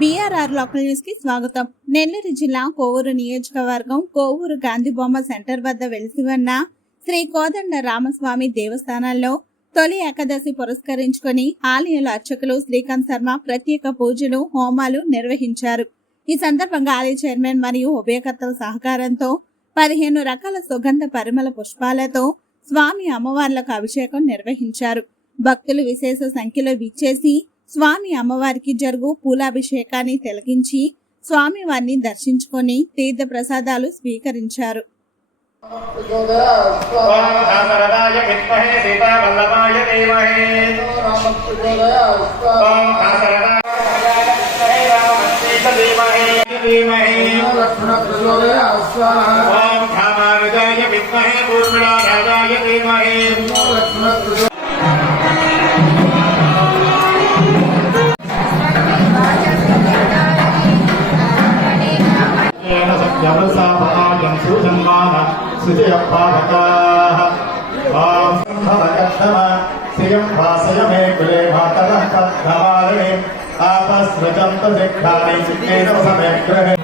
BRR local న్యూస్కి స్వాగతం. నెల్లూరు జిల్లా కోవూరు నియోజకవర్గం కోవూరు గాంధీబొమ్మ సెంటర్ వద్ద వెలిసి ఉన్న శ్రీ కోదండ రామస్వామి దేవస్థానంలో తొలి ఏకాదశి పురస్కరించుకొని ఆలయాల అర్చకులు శ్రీకాంత్ శర్మ ప్రత్యేక పూజలు హోమాలు నిర్వహించారు. ఈ సందర్భంగా ఆలయ చైర్మన్ మరియు ఉభయకర్తల సహకారంతో పదిహేను రకాల సుగంధ పరిమళ పుష్పాలతో స్వామి అమ్మవార్లకు అభిషేకం నిర్వహించారు. భక్తులు విశేష సంఖ్యలో విచ్చేసి స్వామి అమ్మవారికి జరుగు పూలాభిషేకాన్ని తిలకించి స్వామివారిని దర్శించుకొని తీర్థ ప్రసాదాలు స్వీకరించారు. ఓం यमसाभकायं सुजन्मान सुजयपाभकाः भासन्धरकत्तम श्रियं मे कुले भातरः कद्धमाले आपस्रजन्तसिद्धानि चित्तेन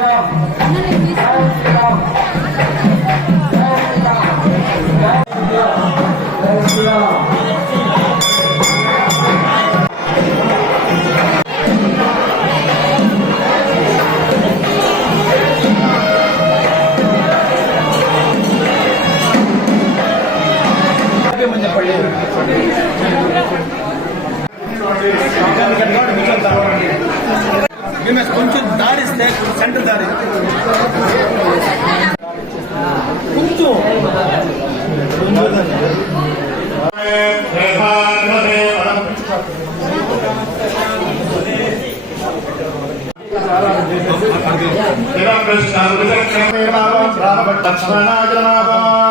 శ్రీరామ్ జై శ్రీరామ్ కొంచెం దారిస్తే సెంటర్ దారి. కొంచెం ఓం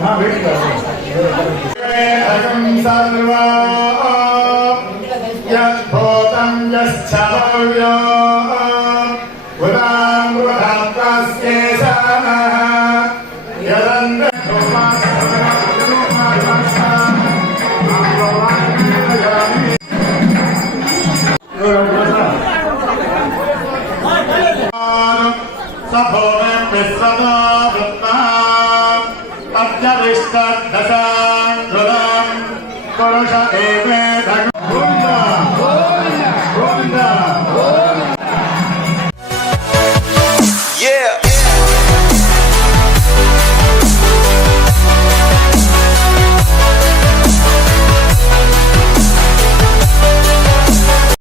हाँ वेट कर रहे हैं पुरुषते